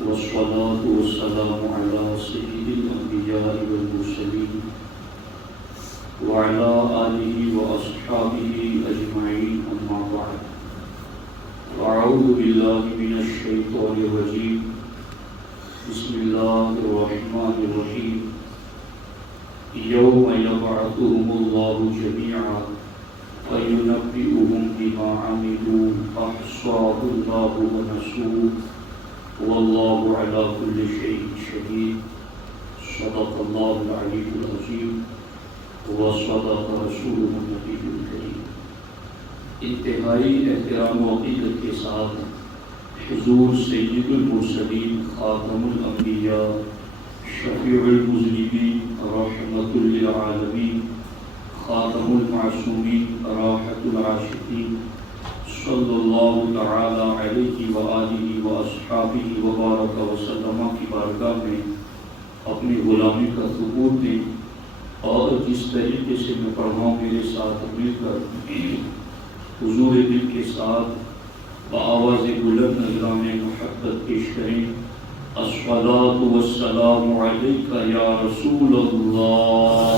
والصلاة والسلام على سيد الأنبياء والمرسلين وعلى آله وأصحابه أجمعين أما بعد أعوذ بالله من الشيطان الرجيم بسم الله الرحمن الرحيم يوم يبعثهم الله جميعا فينبئهم بما عملوا أحصاه الله ونسوه والله على كل شيء شهيد صدق الله العلي العظيم وصدق رسوله النبي الكريم. انتہائی احترام و عقیدت کے ساتھ حضور سید المرسلین خاتم الانبیاء شفیع المذنبین رحمت للعالمین خاتم المعصومین راحت العاشقین صلی اللہ تعالی علیہ وآلہ واصحابہ وبارک وسلم کی بارگاہ میں اپنی غلامی کا ثبوت دیں اور جس طریقے سے میں پڑھا ہوں میرے ساتھ مل کر حضور دل کے ساتھ بآواز بلند نذران محبت پیش کریں. الصلاۃ والسلام علیک یا رسول اللہ،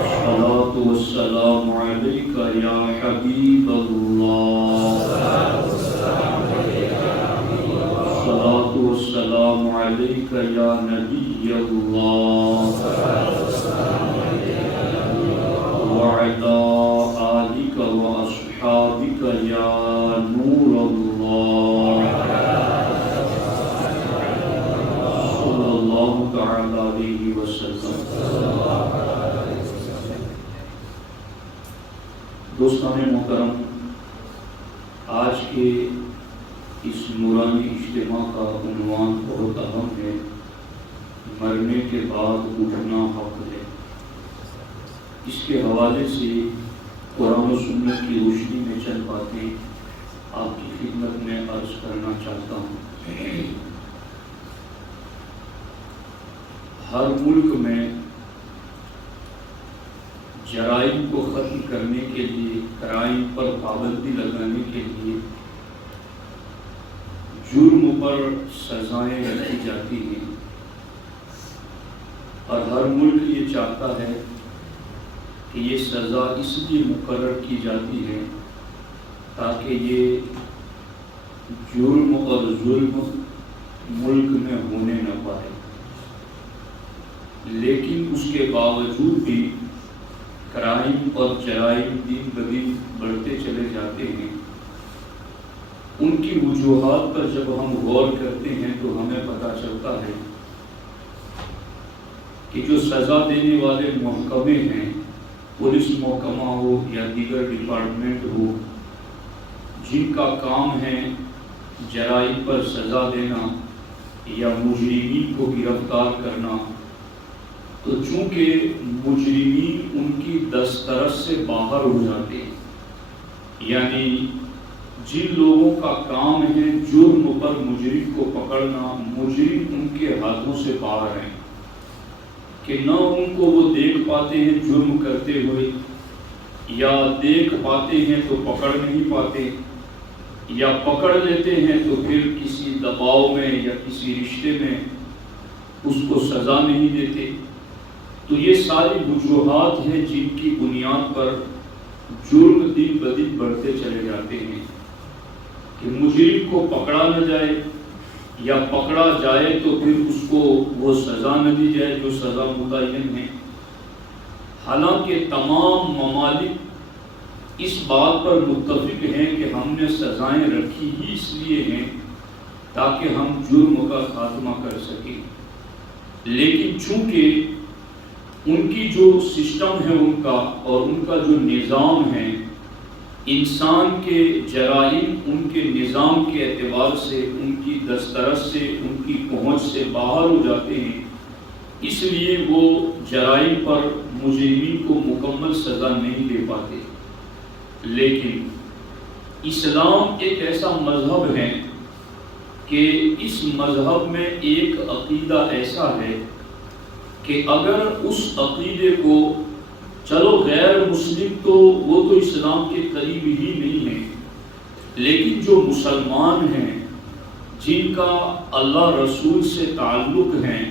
الصلاۃ والسلام علیک یا حبیب اللہ، الصلاۃ والسلام علیک یا نبی اللہ وعلى آلك وأصحابك يا نور الله صلى الله تعالى عليه وسلم. دوستان محترم، آج کے اس نورانی اجتماع کا عنوان بہت اہم ہے، مرنے کے بعد اٹھنا حق ہے. اس کے حوالے سے قرآن و سنت کی روشنی میں چند باتیں آپ کی خدمت میں عرض کرنا چاہتا ہوں. ہر ملک میں جرائم کو ختم کرنے کے لیے، کرائم پر پابندی لگانے کے لیے جرم پر سزائیں رکھی جاتی ہیں، اور ہر ملک یہ چاہتا ہے کہ یہ سزا اس لیے مقرر کی جاتی ہے تاکہ یہ جرم اور ظلم ملک میں ہونے نہ پائے. لیکن اس کے باوجود بھی کرائم اور جرائم دن بدن بڑھتے چلے جاتے ہیں. ان کی وجوہات پر جب ہم غور کرتے ہیں تو ہمیں پتہ چلتا ہے کہ جو سزا دینے والے محکمے ہیں، پولیس محکمہ ہو یا دیگر ڈپارٹمنٹ ہو، جن کا کام ہے جرائم پر سزا دینا یا مجرمین کو گرفتار کرنا، تو چونکہ مجرمین ان کی دسترس سے باہر ہو جاتے ہیں، یعنی جن لوگوں کا کام ہے جرم پر مجرم کو پکڑنا، مجرم ان کے ہاتھوں سے باہر ہیں کہ نہ ان کو وہ دیکھ پاتے ہیں جرم کرتے ہوئے، یا دیکھ پاتے ہیں تو پکڑ نہیں پاتے، یا پکڑ لیتے ہیں تو پھر کسی دباؤ میں یا کسی رشتے میں اس کو سزا نہیں دیتے. تو یہ ساری وجوہات ہیں جن کی بنیاد پر جرم دن بدن بڑھتے چلے جاتے ہیں کہ مجرم کو پکڑا نہ جائے، یا پکڑا جائے تو پھر اس کو وہ سزا نہ دی جائے جو سزا متعین ہے. حالانکہ تمام ممالک اس بات پر متفق ہیں کہ ہم نے سزائیں رکھی ہی اس لیے ہیں تاکہ ہم جرم کا خاتمہ کر سکیں. لیکن چونکہ ان کی جو سسٹم ہے ان کا اور ان کا جو نظام ہے، انسان کے جرائم ان کے نظام کے اعتبار سے، ان کی دسترس سے، ان کی پہنچ سے باہر ہو جاتے ہیں، اس لیے وہ جرائم پر مجرمین کو مکمل سزا نہیں دے پاتے. لیکن اسلام ایک ایسا مذہب ہے کہ اس مذہب میں ایک عقیدہ ایسا ہے کہ اگر اس عقیدے کو چلو غیر مسلم تو وہ تو اسلام کے قریب ہی نہیں ہے، لیکن جو مسلمان ہیں جن کا اللہ رسول سے تعلق ہے،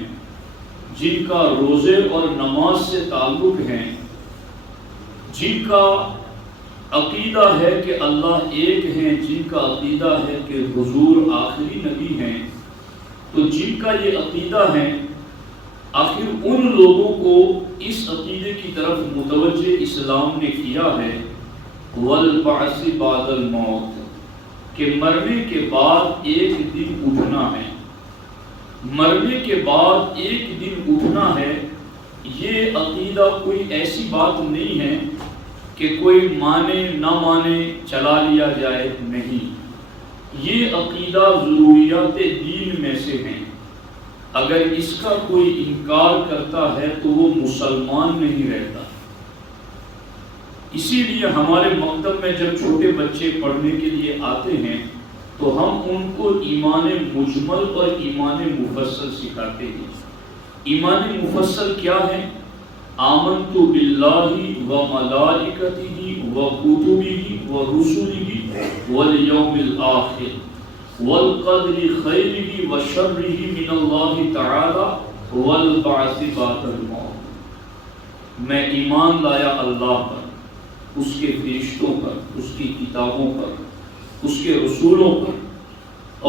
جن کا روزے اور نماز سے تعلق ہے، جن کا عقیدہ ہے کہ اللہ ایک ہے، جن کا عقیدہ ہے کہ حضور آخری نبی ہیں، تو جن کا یہ عقیدہ ہے، آخر ان لوگوں کو اس عقیدے کی طرف متوجہ اسلام نے کیا ہے والبعث بعد الموت، کہ مرنے کے بعد ایک دن اٹھنا ہے، مرنے کے بعد ایک دن اٹھنا ہے۔ یہ عقیدہ کوئی ایسی بات نہیں ہے کہ کوئی مانے نہ مانے چلا لیا جائے، نہیں، یہ عقیدہ ضروریات دین میں سے ہیں۔ اگر اس کا کوئی انکار کرتا ہے تو وہ مسلمان نہیں رہتا۔ اسی لیے ہمارے مکتب میں جب چھوٹے بچے پڑھنے کے لیے آتے ہیں تو ہم ان کو ایمان مجمل اور ایمان مفصل سکھاتے ہیں۔ ایمان مفصل کیا ہے؟ آمنت باللہ و ملائکتہ و کتبہ و رسلہ والیوم الآخر والقدر خیرہ و شرہ من اللہ تعالی والبعث بعد الموت۔ میں ایمان لایا اللہ پر، اس کے فرشتوں پر، اس کی کتابوں پر، اس کے رسولوں پر،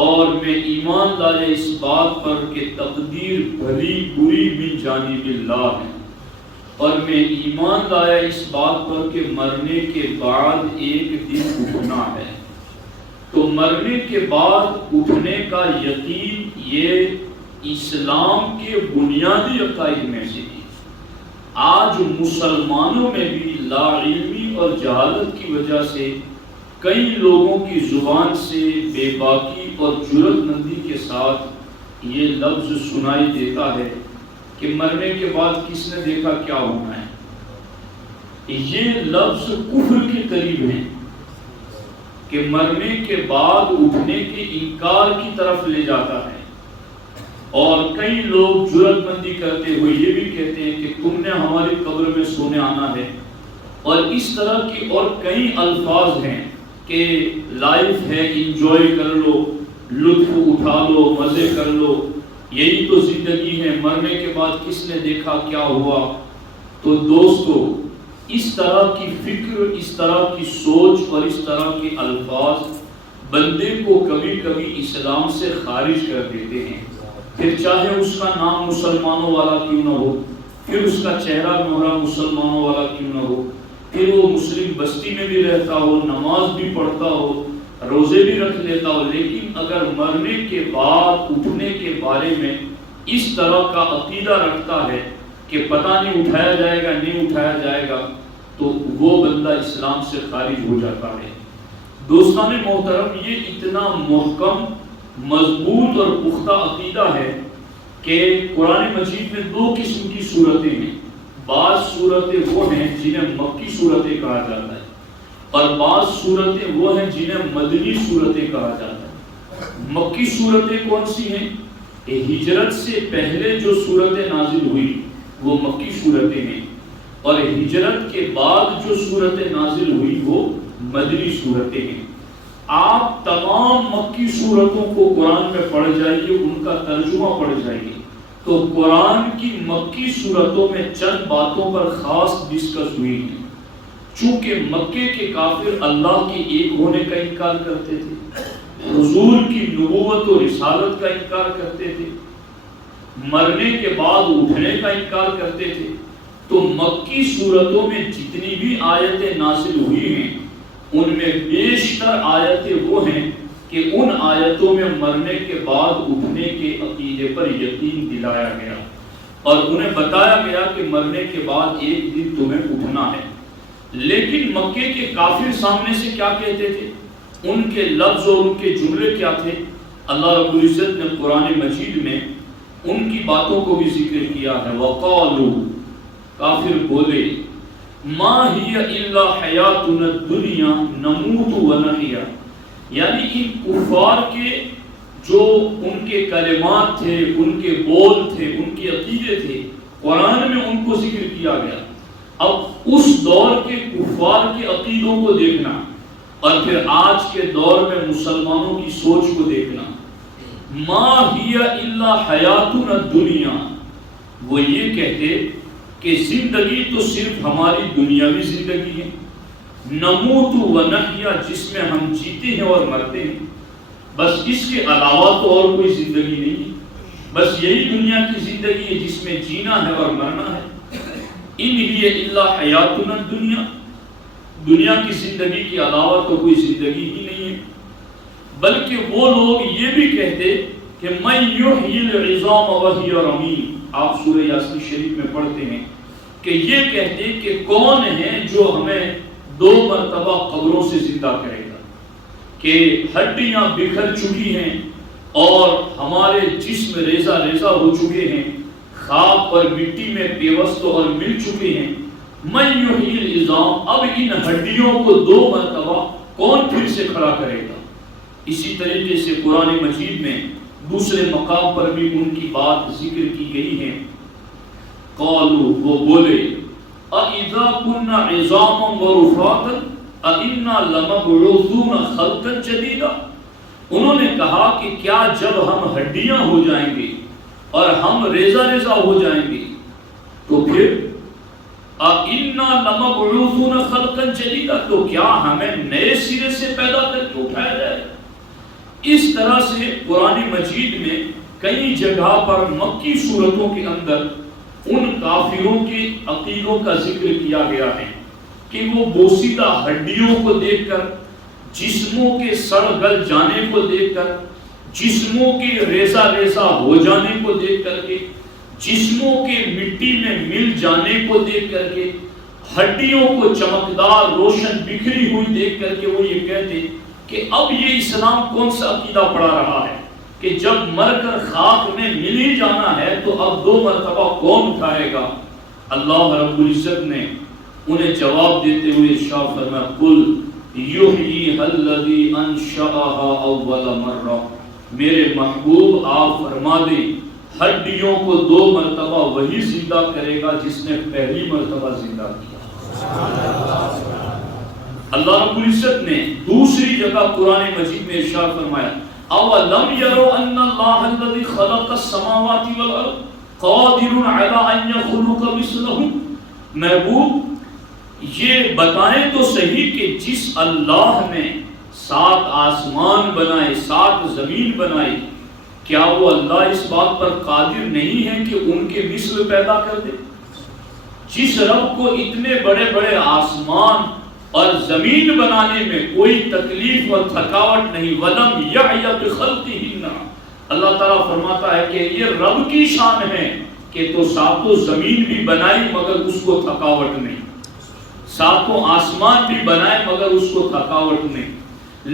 اور میں ایمان لایا اس بات پر کہ تقدیر بھلی بری من جانب اللہ ہے، اور میں ایمان لایا اس بات پر کہ مرنے کے بعد ایک دن اٹھنا ہے۔ تو مرنے کے بعد اٹھنے کا یقین یہ اسلام کے بنیادی عقائد میں سے ہے۔ آج مسلمانوں میں بھی لا علمی اور جہالت کی وجہ سے کئی لوگوں کی زبان سے بے باکی اور جرأت مندی کے ساتھ یہ لفظ سنائی دیتا ہے کہ مرنے کے بعد کس نے دیکھا کیا ہونا ہے۔ یہ لفظ کفر کے قریب ہیں کہ مرنے کے بعد اٹھنے کے انکار کی طرف لے جاتا ہے، اور کئی لوگ جرأت مندی کرتے ہوئے یہ بھی کہتے ہیں کہ تم نے ہماری قبر میں سونے آنا ہے، اور اس طرح کی اور کئی الفاظ ہیں کہ لائف ہے، انجوائے کر لو، لطف اٹھا لو، مزے کر لو، یہی تو زندگی ہے، مرنے کے بعد کس نے دیکھا کیا ہوا۔ تو دوستو، اس طرح کی فکر، اس طرح کی سوچ اور اس طرح کے الفاظ بندے کو کبھی کبھی اسلام سے خارج کر دیتے ہیں، پھر چاہے اس کا نام مسلمانوں والا کیوں نہ ہو، پھر اس کا چہرہ مہرہ مسلمانوں والا کیوں نہ ہو، پھر وہ مسلم بستی میں بھی رہتا ہو، نماز بھی پڑھتا ہو، روزے بھی رکھ لیتا ہو، لیکن اگر مرنے کے بعد اٹھنے کے بارے میں اس طرح کا عقیدہ رکھتا ہے کہ پتہ نہیں اٹھایا جائے گا نہیں اٹھایا جائے گا، تو وہ بندہ اسلام سے خارج ہو جاتا ہے۔ دوستان محترم، یہ اتنا محکم، مضبوط اور پختہ عقیدہ ہے کہ قرآن مجید میں دو قسم کی صورتیں ہیں۔ بعض صورتیں وہ ہیں جنہیں مکی صورتیں کہا جاتا ہے، اور بعض صورتیں وہ ہیں جنہیں مدنی صورتیں کہا جاتا ہے۔ مکی صورتیں کون سی ہیں؟ ہجرت سے پہلے جو صورتیں نازل ہوئی وہ مکی صورتیں ہیں، اور ہجرت کے بعد جو صورتیں نازل ہوئی وہ مدنی صورتیں ہیں۔ آپ تمام مکی صورتوں کو قرآن میں پڑھ جائیے، ان کا ترجمہ پڑھ جائیے، تو قرآن کی مکی صورتوں میں چند باتوں پر خاص ڈسکس ہوئی ہیں۔ چونکہ مکے کے کافر اللہ کے ایک ہونے کا انکار کرتے تھے، حضور کی نبوت و رسالت کا انکار کرتے تھے، مرنے کے بعد اٹھنے کا انکار کرتے تھے، تو مکی صورتوں میں جتنی بھی آیتیں نازل ہوئی ہیں ان میں بیشتر آیتیں وہ ہیں کہ ان آیتوں میں مرنے کے بعد اٹھنے کے عقیدے پر یقین دلایا گیا، اور انہیں بتایا گیا کہ مرنے کے بعد ایک دن تمہیں اٹھنا ہے۔ لیکن مکے کے کافر سامنے سے کیا کہتے تھے؟ ان کے لفظ اور ان کے جملے کیا تھے؟ اللہ رب العزت نے قرآن مجید میں ان کی باتوں کو بھی ذکر کیا ہے۔ وَقَالُوا، کافر بولے، مَا هِيَ إِلَّا حَيَاتُنَا الدُّنْيَا نَمُوتُ وَنَحْيَا، یعنی ان کفار کے جو ان کے کلمات تھے، ان کے بول تھے، ان کے عقیدے تھے، قرآن میں ان کو ذکر کیا گیا۔ اب اس دور کے کفار کے عقیدوں کو دیکھنا، اور پھر آج کے دور میں مسلمانوں کی سوچ کو دیکھنا، ما ہی الا حیاتنا الدنیا، وہ یہ کہتے کہ زندگی تو صرف ہماری دنیاوی زندگی ہے، نموت و نحیا، جس میں ہم جیتے ہیں اور مرتے ہیں، بس اس کے علاوہ تو اور کوئی زندگی نہیں ہے، بس یہی دنیا کی زندگی ہے جس میں جینا ہے اور مرنا ہے۔ ان ہی الا حیاتنا الدنیا، دنیا کی زندگی کے علاوہ تو کوئی زندگی ہی نہیں ہے۔ بلکہ وہ لوگ یہ بھی کہتے کہ من یحیی العظام وہی رمیم، آپ سورہ یاسین شریف میں پڑھتے ہیں کہ یہ کہتے کہ کون ہے جو ہمیں 2 مرتبہ قبروں سے زندہ کرے گا، کہ ہڈیاں بکھر چکی ہیں اور ہمارے جسم ریزہ ریزہ ہو چکے ہیں، خاک اور مٹی میں پیوست اور مل چکے ہیں، من یحیی العظام، اب ان ہڈیوں کو 2 مرتبہ کون پھر سے کھڑا کرے گا۔ اسی طریقے سے قرآن مجید میں دوسرے مقام پر بھی ان کی بات ذکر کی گئی ہے۔ قالوا، وہ بولے، اَإِذَا كُنَّا عِظَامًا وَرُفَاتًا أَإِنَّا لَمَبْعُوثُونَ خَلْقًا جَدِيدًا، انہوں نے کہا کہ کیا جب ہم ہڈیاں ہو جائیں گے اور ہم ریزہ ریزہ ہو جائیں گے تو پھر أَإِنَّا لَمَبْعُوثُونَ خَلْقًا جَدِيدًا، تو کیا ہمیں نئے سرے سے پیدا کر کے اٹھایا جائے۔ اس طرح سے قرآن مجید میں کئی جگہ پر مکی صورتوں کے اندر ان کافروں کے عقیدوں کا ذکر کیا گیا ہے کہ وہ بوسیدہ ہڈیوں کو دیکھ کر، جسموں کے سڑ گل جانے کو دیکھ کر، جسموں کے ریزہ ریزہ ہو جانے کو دیکھ کر کے، جسموں کے مٹی میں مل جانے کو دیکھ کر کے، ہڈیوں کو چمکدار روشن بکھری ہوئی دیکھ کر کے وہ یہ کہتے کہ اب یہ اسلام کون سا عقیدہ پڑھا رہا ہے کہ جب مر کر خاک میں مل ہی جانا ہے تو اب 2 مرتبہ کون اٹھائے گا۔ اللہ رب العزت نے انہیں جواب دیتے ہوئے ارشاد فرمایا، قل یحییھا الذی انشأھا اول مرہ، میرے محبوب آپ فرما دیں ہڈیوں کو 2 مرتبہ وہی زندہ کرے گا جس نے پہلی مرتبہ زندہ کیا۔ اللہ رب العزت نے دوسری جگہ قرآن مجید میں ارشاد فرمایا، اولم یروا ان اللہ الذی خلق السماوات والارض قادر علی ان یخلق مثلهم، محبوب یہ بتائیں تو صحیح کہ جس اللہ نے 7 آسمان بنائے، 7 زمین بنائی، کیا وہ اللہ اس بات پر قادر نہیں ہے کہ ان کے مثل پیدا کر دے۔ جس رب کو اتنے بڑے بڑے آسمان اور زمین بنانے میں کوئی تکلیف اور تھکاوٹ نہیں، وَلَمْ يَعْيَ بِخَلْقِهِنَّ، اللہ تعالیٰ فرماتا ہے کہ یہ رب کی شان ہے کہ تو 7 زمین بھی بنائی مگر اس کو تھکاوٹ نہیں، 7 آسمان بھی بنائے مگر اس کو تھکاوٹ نہیں۔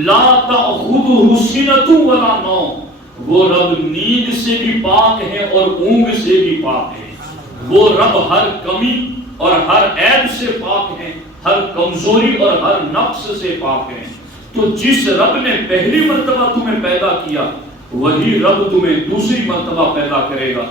لا تأخذه سنة ولا نوم، وہ رب نیند سے بھی پاک ہے اور اونگ سے بھی پاک ہے، وہ رب ہر کمی اور ہر عیب سے پاک ہے، ہر کمزوری اور ہر نقص سے پاک ہے۔ تو جس رب نے پہلی مرتبہ تمہیں پیدا کیا وہی رب تمہیں دوسری مرتبہ پیدا کرے گا۔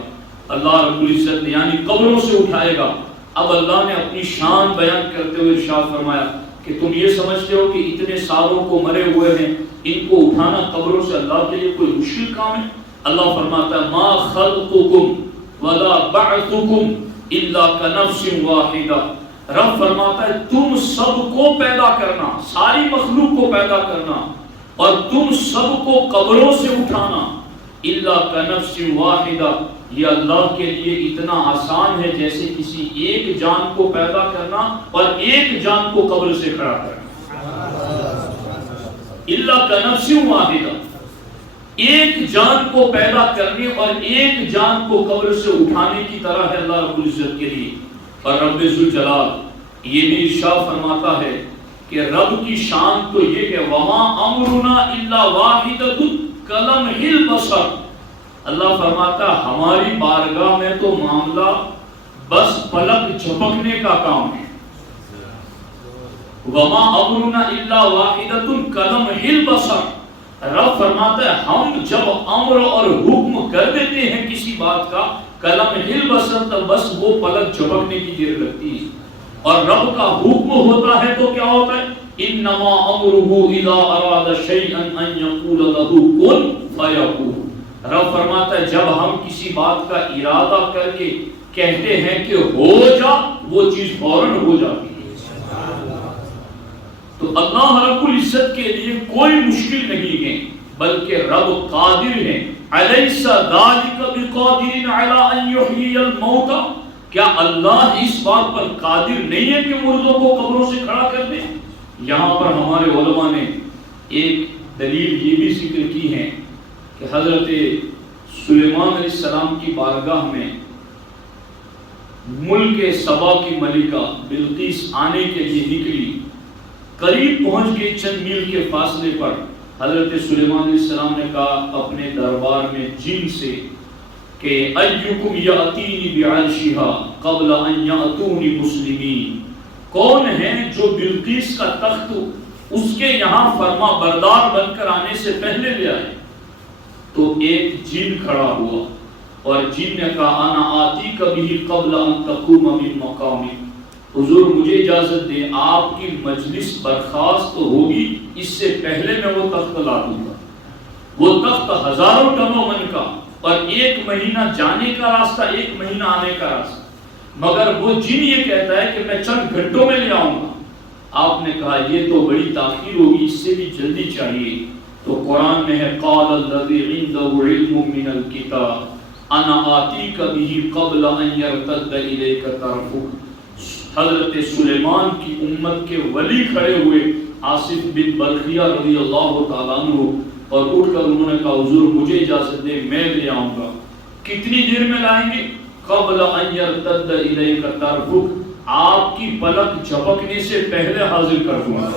اللہ رب العزت نے یعنی قبروں سے اٹھائے گا۔ اب اللہ نے اپنی شان بیان کرتے ہوئے ارشاد فرمایا کہ تم یہ سمجھتے ہو کہ اتنے سالوں کو مرے ہوئے ہیں ان کو اٹھانا قبروں سے اللہ کے لیے کوئی مشکل کام ہے؟ اللہ فرماتا ہے ما خلقکم ولا بعثکم الا کنفس واحدہ، رب فرماتا ہے تم سب کو پیدا کرنا، ساری مخلوق کو پیدا کرنا اور تم سب کو قبروں سے اٹھانا، الا کنفس واحدہ، یہ اللہ کے لیے اتنا آسان ہے جیسے کسی ایک جان کو پیدا کرنا اور ایک جان کو قبر سے کھڑا کرنا۔ الا کنفس واحدہ، ایک جان کو پیدا کرنے اور ایک جان کو قبر سے اٹھانے کی طرح ہے اللہ رب العزت کے لیے۔ اور رب ذوالجلال یہ بھی ارشاد فرماتا ہے کہ رب کی شان تو یہ کہ وما امرنا الا واحدۃ کلمح البصر، اللہ فرماتا ہماری بارگاہ میں تو معاملہ بس پلک جھپکنے کا کام ہے۔ وما امرنا الا واحدۃ کلمح البصر، رب فرماتا ہے ہم جب امر اور حکم کر دیتے ہیں کسی بات کا، کلمح البصر تو بس وہ پلک جھپکنے کی دیر لگتی ہے، اور رب کا حکم ہوتا ہے تو کیا ہوتا ہے؟ انما امرہ اذا اراد شیئا ان یقول له کن فیکون. رب فرماتا ہے جب ہم کسی بات کا ارادہ کر کے کہتے ہیں کہ ہو جا، وہ چیز فوراً ہو جاتی ہے. تو اللہ رب العزت کے لیے کوئی مشکل نہیں ہے، بلکہ رب قادر ہے. الیس ذلک بقادر علی ان یحیی الموتى، کیا اللہ اس بات پر قادر نہیں ہے کہ مردوں کو قبروں سے کھڑا کر دے؟ یہاں پر ہمارے علماء نے ایک دلیل یہ بھی ذکر کی ہے کہ حضرت سلیمان علیہ السلام کی بارگاہ میں ملک سبا کی ملکہ بلقیس آنے کے لیے نکلی. قریب پہنچ گئی چند میل کے فاصلے پر حضرت سلیمان علیہ السلام نے کہا اپنے دربار میں جن سے کہ ایکم یاتینی بعرشھا قبل ان یاتونی مسلمین، کون ہے جو بلقیس کا تخت اس کے یہاں فرما بردار بن کر آنے سے پہلے لے آئے؟ تو ایک جن کھڑا ہوا اور جن نے کہا انا آتیک بہ قبل ان تقوم من مقامک، حضور مجھے اجازت دیں، آپ کی مجلس برخاست ہوگی اس سے پہلے میں وہ تخت لا دوں گا. وہ تخت ہزاروں ٹنوں من کا اور 1 مہینہ جانے کا راستہ 1 مہینہ آنے کا راستہ، مگر وہ جن یہ کہتا ہے کہ میں چند گھنٹوں میں لے آؤں گا. آپ نے کہا یہ تو بڑی تاخیر ہوگی، اس سے بھی جلدی چاہیے. تو قرآن میں ہے قال الذی عنده علم من الکتاب انا آتیک بہ قبل ان یرتد الیک طرفک. حضرت سلیمان کی امت کے ولی کھڑے ہوئے آصف بن بلخیہ رضی اللہ تعالیٰ عنہ، اور اٹھ کر انہوں نے کہا حضور مجھے اجازت دیں میں لے آؤں گا. کتنی دیر میں لائیں گے؟ قبل ان یرتد الیک طرفک، آپ کی پلک جھپکنے سے پہلے حاضر کر دوں گا.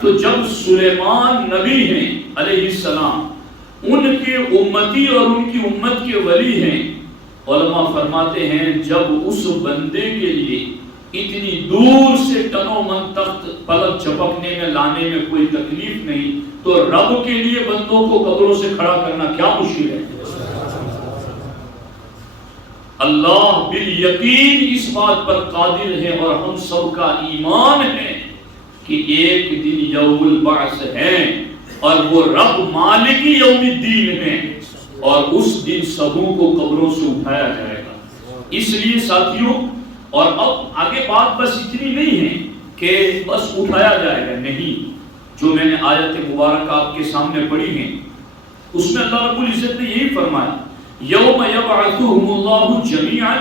تو جب سلیمان نبی ہیں علیہ السلام، ان کے امتی اور ان کی امت کے ولی ہیں، علماء فرماتے ہیں جب اس بندے کے لیے اتنی دور سے ٹنوں من تخت پلک جھپکنے میں لانے میں کوئی تکلیف نہیں، تو رب کے لیے بندوں کو قبروں سے کھڑا کرنا کیا مشکل ہے؟ اللہ بالیقین اس بات پر قادر ہے، اور ہم سب کا ایمان ہے کہ ایک دن یوم البعث ہے اور وہ رب مالک یوم الدین ہے، اور اس دن سبوں کو قبروں سے اٹھایا جائے گا. اس لیے ساتھیوں، اور اب آگے بات بس اتنی نہیں ہے کہ بس اٹھایا جائے گا، نہیں. جو میں نے آیت مبارکہ آپ کے سامنے پڑھی ہیں اس میں اللہ رب العزت نے یہی فرمایا یوم یبعثہم اللہ جمیعا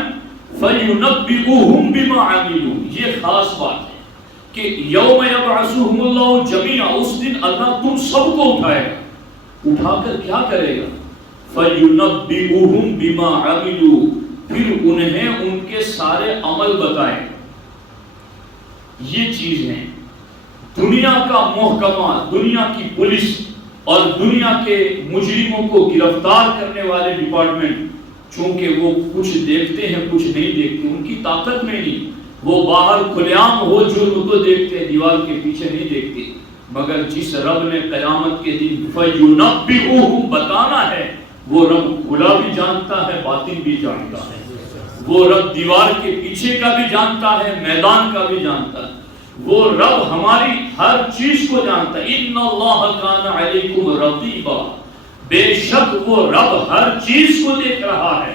فینبئہم بما عملوا. یہ خاص بات ہے کہ یوم یبعثہم اللہ جمیعا، اس دن اللہ تم سب کو اٹھائے گا. اٹھا کر کیا کرے گا؟ فَيُنَبِّئُهُمْ بِمَا عَمِلُوا، پھر انہیں ان کے سارے عمل بتائیں. یہ چیز ہے دنیا کا محکمہ، دنیا کی پولیس اور دنیا کے مجرموں کو گرفتار کرنے والے ڈپارٹمنٹ، چونکہ وہ کچھ دیکھتے ہیں کچھ نہیں دیکھتے، ان کی طاقت میں نہیں. وہ باہر کھلے عام ہو جرم تو دیکھتے ہیں، دیوار کے پیچھے نہیں دیکھتے. مگر جس رب نے قیامت کے دن فَيُنَبِّئُهُمْ بتانا ہے، وہ رب کھلا بھی جانتا ہے، باطن بھی جانتا ہے. وہ رب دیوار کے پیچھے کا بھی جانتا ہے، میدان کا بھی جانتا ہے. وہ رب ہماری ہر چیز کو جانتا ہے. ان اللہ کان علیکم رقیبا، بے شک وہ رب ہر چیز کو دیکھ رہا ہے.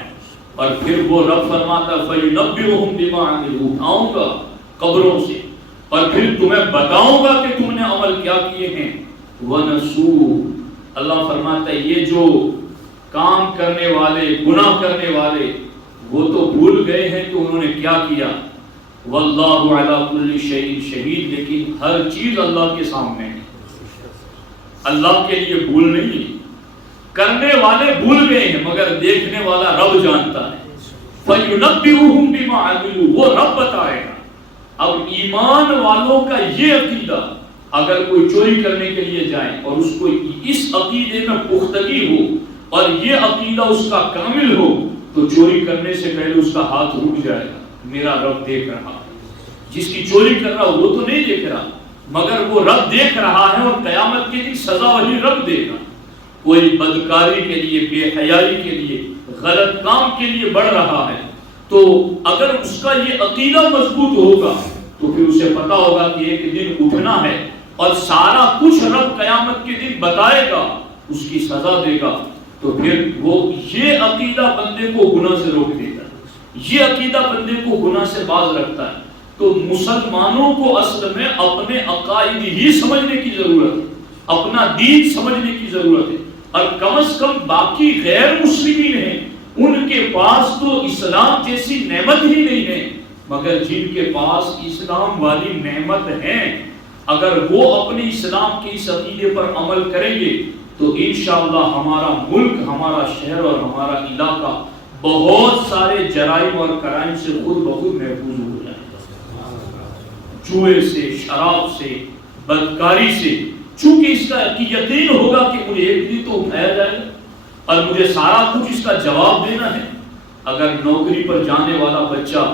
اور پھر وہ رب فرماتا فَيُنَبِّئُهُمْ بِمَا عَمِلُوا، اٹھاؤں گا قبروں سے اور پھر تمہیں بتاؤں گا کہ تم نے عمل کیا کیے ہیں. وَنَسُوا، اللہ فرماتا ہے یہ جو کام کرنے والے، گناہ کرنے والے، وہ تو بھول گئے ہیں کہ انہوں نے کیا کیا. واللہ علی کل شیء شہید، لیکن ہر چیز اللہ کے سامنے ہے. اللہ کے لیے بھول نہیں ہے. کرنے والے بھول گئے ہیں مگر دیکھنے والا رب جانتا ہے. فَيُنَبِّئُهُمْ بِمَا عَمِلُوا، وہ رب بتائے گا. اب ایمان والوں کا یہ عقیدہ، اگر کوئی چوری کرنے کے لیے جائے اور اس کو اس عقیدے میں پختگی ہو اور یہ عقیدہ اس کا کامل ہو، تو چوری کرنے سے پہلے اس کا ہاتھ رک جائے گا، میرا رب دیکھ رہا ہے. جس کی چوری کر رہا وہ تو نہیں دیکھ رہا، مگر وہ رب دیکھ رہا ہے، اور قیامت کے دن سزا وہی رب دے گا. کوئی بدکاری کے لیے، بے حیائی کے لیے، غلط کام کے لیے بڑھ رہا ہے، تو اگر اس کا یہ عقیدہ مضبوط ہوگا تو پھر اسے پتا ہوگا کہ ایک دن اٹھنا ہے اور سارا کچھ رب قیامت کے دن بتائے گا، اس کی سزا دے گا، تو پھر وہ یہ عقیدہ بندے کو گناہ سے روک دیتا ہے، یہ عقیدہ بندے کو گناہ سے باز رکھتا ہے۔ تو مسلمانوں کو اصل میں اپنے عقائد ہی سمجھنے کی ضرورت ہے، اپنا دین سمجھنے کی ضرورت ہے، اور کم از کم باقی غیر مسلمین ہیں ان کے پاس تو اسلام جیسی نعمت ہی نہیں ہے، مگر جن کے پاس اسلام والی نعمت ہے اگر وہ اپنے اسلام کے اس عقیدے پر عمل کریں گے تو انشاءاللہ ہمارا ملک، ہمارا شہر اور ہمارا علاقہ بہت سارے جرائم اور کرائم سے خود بخود محفوظ ہو جائے گا، جوئے سے، شراب سے، بدکاری سے، چونکہ اس کا یقین ہوگا کہ مجھے ایک دن تو اٹھایا جائے گا اور مجھے سارا کچھ اس کا جواب دینا ہے۔ اگر نوکری پر جانے والا بچہ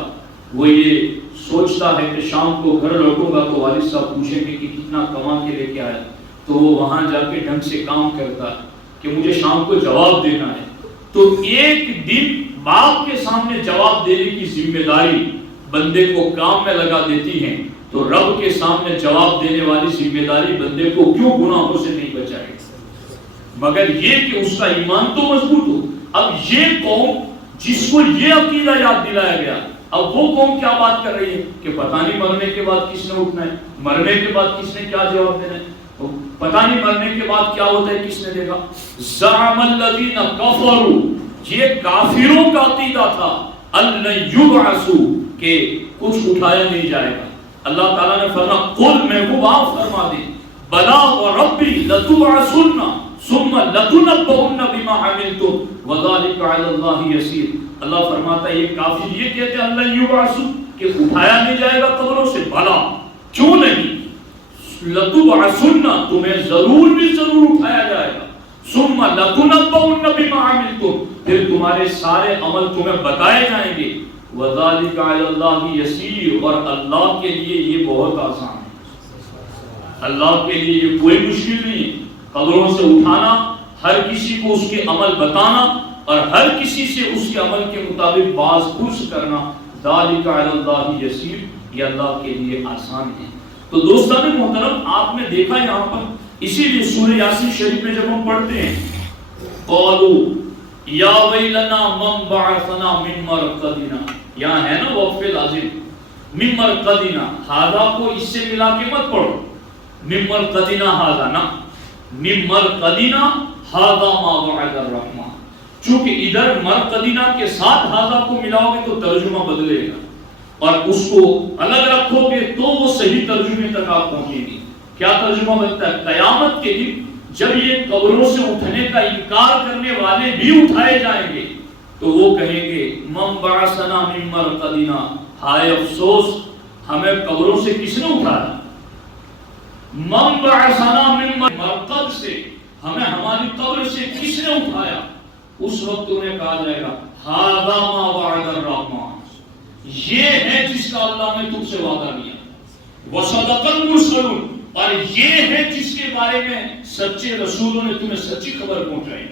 وہ یہ سوچتا ہے کہ شام کو گھر لوٹوں گا تو والد صاحب پوچھیں گے کہ کتنا کما کے لے کے آیا، تو وہ وہاں جا کے ڈھنگ سے کام کرتا ہے کہ مجھے شام کو جواب دینا ہے، تو ایک دن باپ کے سامنے جواب دینے کی ذمہ داری بندے کو کام میں لگا دیتی ہے، تو رب کے سامنے جواب دینے والی ذمہ داری بندے کو کیوں گناہوں سے نہیں بچائے گی، مگر یہ کہ اس کا ایمان تو مضبوط ہو۔ اب یہ قوم جس کو یہ عقیدہ یاد دلایا گیا، اب وہ قوم کیا بات کر رہی ہے کہ پتہ نہیں مرنے کے بعد کس نے اٹھنا ہے، مرنے کے بعد کس نے کیا جواب دینا ہے، پتہ نہیں مرنے کے بعد کیا ہوتا ہے کس نے دیکھا۔ زعم الذین کفروا، یہ کافروں کا عقیدہ تھا، ان یبعثوا، کہ کچھ اٹھایا نہیں جائے گا۔ اللہ تعالیٰ نے فرمایا قل، محبوب آپ فرما دیں، بلا وربی لتبعثن ثم لتنبؤن بما عملتم وذلك على الله يسير۔ اللہ فرماتا ہے یہ کافر یہ کہتے ہیں اللہ یبعثوا کہ اٹھایا نہیں جائے گا قبروں سے، بھلا کیوں نہیں، لتبعثن تمہیں ضرور بھی ضرور اٹھایا جائے گا، ثم لتنبؤن بما عملتم پھر تمہارے سارے عمل تمہیں بتائے جائیں گے، وذلك على الله يسير اور اللہ کے لیے یہ بہت آسان ہے، اللہ کے لیے یہ کوئی مشکل نہیں ہے۔ قبروں سے اٹھانا، ہر کسی کو اس کے عمل بتانا اور ہر کسی سے اس کے عمل کے مطابق باز پرس کرنا، ذالک علی اللہ یسیر، یہ اللہ کے لیے آسان ہے۔ تو دوستان محترم، آپ نے دیکھا یہاں پر اسی لیے سورہ یاسین شریف میں جب ہم پڑھتے ہیں قالوا یا ویلنا من بعثنا من مرقدنا، یہاں ہے نا وقف لازم، من مرقدنا، ہذا کو اس سے ملا کے مت پڑھو، من مرقدنا ہذا نہ، من مرقدنا ہذا ما وعد الرحمن، چونکہ ادھر مرقدنا کے ساتھ ہذا کو ملاؤ گے تو ترجمہ بدلے گا اور اس کو الگ رکھو گے تو وہ صحیح ترجمے تک آپ پہنچیں گے۔ کیا ترجمہ بنتا ہے؟ قیامت کے دن جب یہ قبروں سے اٹھنے کا انکار کرنے والے بھی اٹھائے جائیں گے تو وہ کہیں گے من بعثنا من مرقدنا، ہائے افسوس ہمیں قبروں سے کس نے اٹھایا، من بعثنا من مرقد سے، ہمیں ہماری قبر سے کس نے اٹھایا، اس وقت انہیں کہا جائے گا ھذا ما وعد الرحمن، یہ ہے جس کا اللہ نے تم سے وعدہ لیا، وصدق المرسلون، اور یہ ہے جس کے بارے میں سچے رسولوں نے تمہیں سچی خبر پہنچائی،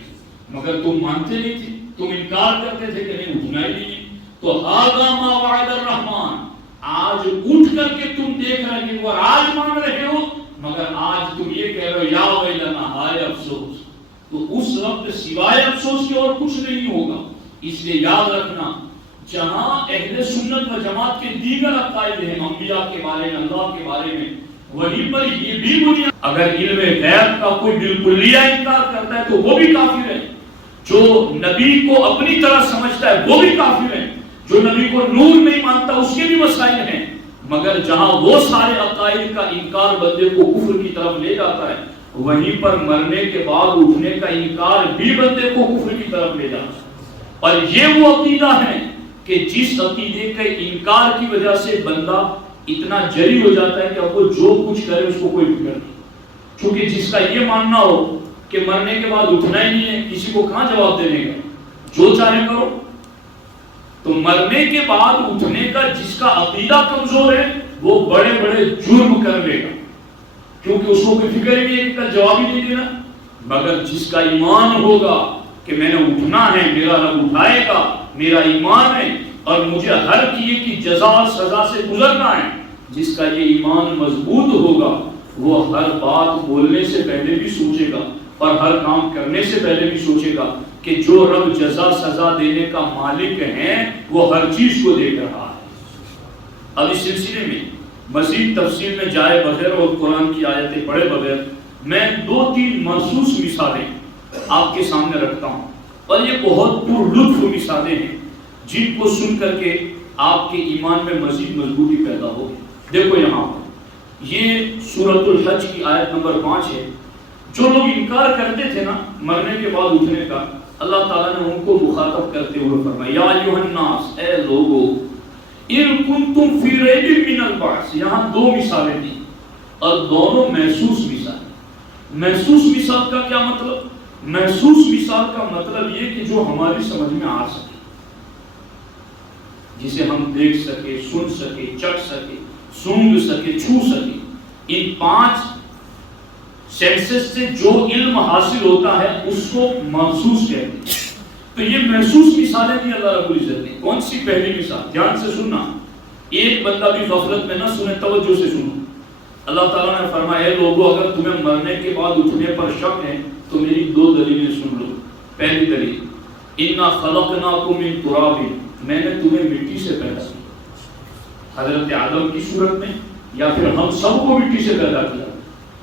مگر تم مانتے نہیں تھے، تم انکار کرتے تھے کہ نہیں اٹھنا ہی نہیں ہے۔ تو ھذا ما وعد الرحمن، آج اٹھ کر کے تم دیکھ رہے ہو اور آج مان رہے ہو، مگر آج تم یہ کہہ رہے ہو یا ویلنا، ہائے افسوس، تو اس وقت سوائے افسوس کے اور کچھ نہیں ہوگا۔ اس لیے یاد رکھنا، جہاں اہل سنت و جماعت کے دیگر عقائد ہیں انبیاء کے بارے میں، اللہ کے بارے میں، وہیں پر یہ بھی بنیاد، اگر علم غیب کا کوئی بالکلیہ انکار کرتا ہے تو وہ بھی کافر ہے، جو نبی کو اپنی طرح سمجھتا ہے وہ بھی کافر ہے، جو نبی کو نور نہیں مانتا اس کے بھی مسائل ہیں، مگر جہاں وہ سارے عقائد کا انکار بندے کو کفر کی طرف لے جاتا ہے، وہیں پر مرنے کے بعد اٹھنے کا انکار بھی بندے کو کفر کی طرف لے جاتا ہے۔ اور یہ وہ عقیدہ ہے کہ جس عقیدے کے انکار کی وجہ سے بندہ اتنا جری ہو جاتا ہے کہ اب وہ جو کچھ کرے اس کو کوئی فکر نہیں، کیونکہ جس کا یہ ماننا ہو کہ مرنے کے بعد اٹھنا ہی نہیں ہے، کسی کو کہاں جواب دینے کا، جو چاہے کرو، تو مرنے کے بعد اٹھنے کا جس کا عقیدہ کمزور ہے وہ بڑے بڑے جرم کر لے گا، کیونکہ اس کو کوئی فکر ہی نہیں ہے کہ کل جواب ہی نہیں دینا، مگر جس کا ایمان ہوگا کہ میں نے اٹھنا ہے، میرا رب اٹھائے گا، میرا ایمان ہے اور مجھے ہر کیے کی جزا اور سزا سے گزرنا ہے، جس کا یہ ایمان مضبوط ہوگا وہ ہر بات بولنے سے پہلے بھی سوچے گا اور ہر کام کرنے سے پہلے بھی سوچے گا کہ جو رب جزا سزا دینے کا مالک ہے وہ ہر چیز کو دیکھ رہا ہے۔ اب اس سلسلے میں مزید تفصیل میں جائے بغیر اور قرآن کی آیتیں پڑھے بغیر میں 2-3 محسوس مثالیں آپ کے سامنے رکھتا ہوں، اور یہ بہت پر لطف مثالیں ہیں جن کو سن کر کے آپ کے ایمان میں مزید مضبوطی پیدا ہوگی۔ دیکھو یہاں پر یہ سورۃ الحج کی آیت نمبر 5 ہے۔ جو لوگ انکار کرتے تھے نا مرنے کے بعد اٹھنے کا، اللہ تعالیٰ نے ان کو مخاطب کرتے ہوئے فرمایا یا ایھا الناس، اے لوگو، ان کنتم فی ریب من البعث۔ یہاں 2 مثالیں دی اور دونوں محسوس مثال۔ محسوس مثال کا کیا مطلب؟ محسوس مثال کا مطلب یہ کہ جو ہماری سمجھ میں آ سکے، جسے ہم دیکھ سکے، سن سکے، چکھ سکے، سونگھ سکے، چھو سکے۔ ان 5 سینسز سے جو علم حاصل ہوتا ہے اس کو محسوس کہتے ہیں۔ تو یہ محسوس مثالیں دی اللہ رب العزت نے۔ کون سی پہلی مثال؟ دھیان سے سننا، ایک بندہ بھی غفلت میں نہ سنے، توجہ سے سنو۔ اللہ تعالیٰ نے فرمایا اے لوگوں، اگر تمہیں مرنے کے بعد اٹھنے پر شک ہے تو میری 2 دلیلیں سن لو۔ پہلی دلیل، انا خلقناکم من تراب، میں نے تمہیں مٹی سے پیدا کیا، حضرت آدم کی صورت میں، یا پھر ہم سب کو مٹی سے پیدا کیا،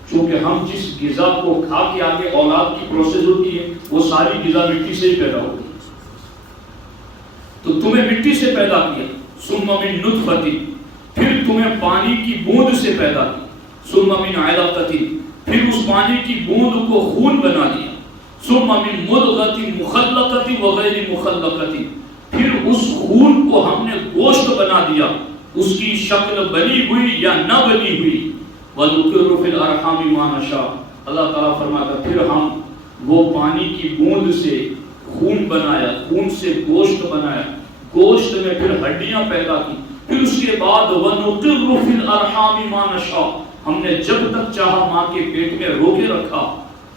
چونکہ ہم جس غذا کو کھا کے آگے اولاد کی پروسیس ہوتی ہے وہ ساری غذا مٹی سے ہی پیدا ہوتی ہے۔ تو تمہیں مٹی سے پیدا کیا، ثم من نطفۃ، پھر تمہیں پانی کی بوند سے پیدا کیا، ثم من علقۃ، پھر اس پانی کی بوند کو خون بنا دیا، ثم من مضغۃ مخلقۃ وغیر مخلقۃ، پھر اس خون کو ہم نے گوشت بنا دیا، اس کی شکل بنی ہوئی یا نہ بنی ہوئی، وَنُقِرُّ فِي الْأَرْحَامِ مَا نَشَاءُ، اللہ تعالیٰ فرماتا پھر ہم وہ پانی کی بوند سے خون بنایا، خون سے گوشت بنایا، گوشت میں پھر ہڈیاں پیدا کی، پھر اس کے بعد وَنُقِرُّ فِي الْأَرْحَامِ مَا نَشَاءُ، ہم نے جب تک چاہا ماں کے پیٹ میں روکے رکھا،